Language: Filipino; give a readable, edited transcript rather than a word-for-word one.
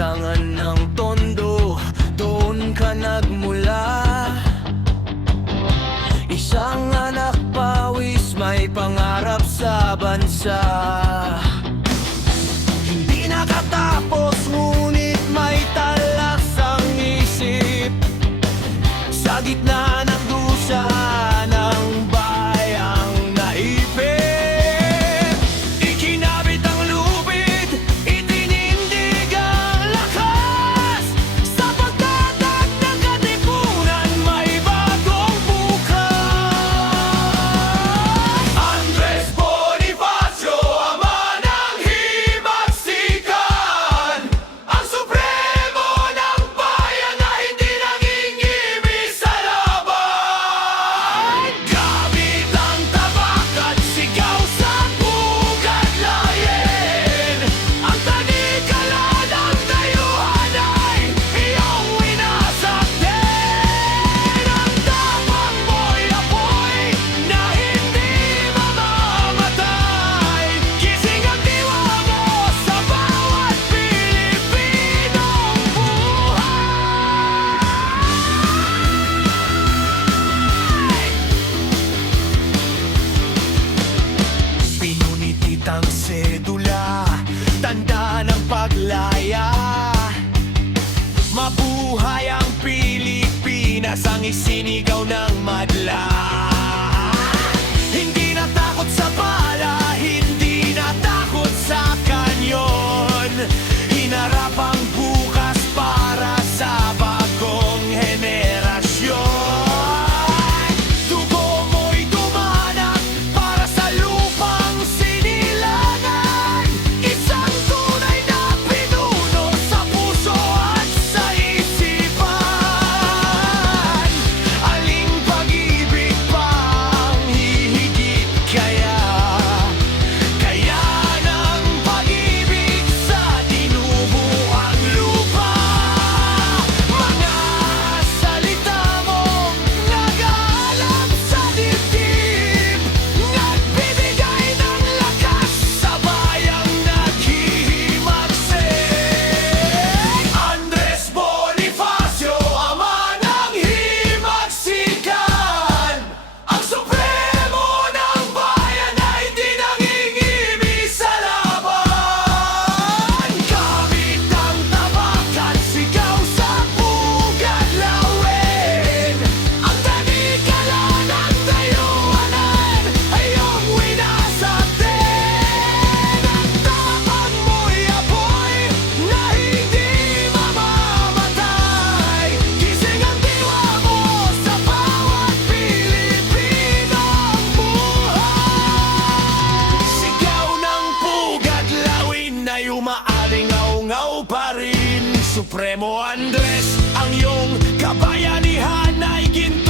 lansangan ng Tondo, doon ka nagmula. Isang anak pawis, may pangarap sa bansa. Hindi nakatapos ngunit may talas ang isip. Sa gitna ng dusa ng bayang naipit, ikinabit ang lupit, itinindig ang lakas. Sa pagtatag ng katipunan, may bagong bukas. Andres Bonifacio, ama ng himagsikan, ang supremo ng bayan na hindi nangingibig sa laban. Gamit ang tabak at sigaw sa pugad layin, ang tanikala ng dayuhan ay iyong winasak din. Ang tapang mo'y apoy na hindi mamamatay. Gising ang diwa mo sa bawat Pilipinong buhay. Pinunitit ang sedula, tanda ng paglaya. Mabuhay ang Pilipinas, ang isinigaw ng madla. Hindi natakot sa bala, hindi natakot sa kanyon. Hinarap ang bukas para sa bagong henerasyon. Dugo mo'y dumanak para sa lupang sinilangan. Isang tunay na pinuno sa puso at sa isipan. Aling pag-ibig pang hihigit kaya? Kaya ng pag-ibig sa dinubuang lupa. Mga salita mong nag-aalam sa dibdib, nagbibigay ng lakas sa bayang naghihimagsik. Andres Bonifacio, ama ng himagsikan, ang supremo ng bayan na hindi nangingibig sa laban. Gamit ang tabak at sigaw sa pugad lawin, ang tanikala ng dayuhanan ay iyong winasak din. Ang tapang mo'y apoy na hindi mamamatay. Gising ang diwa mo sa bawat Pilipinong buhay. Sigaw ng pugad lawin ay umaalingaw-ngaw pa rin. Supremo Andres, ang iyong kabayanihan ay ginto.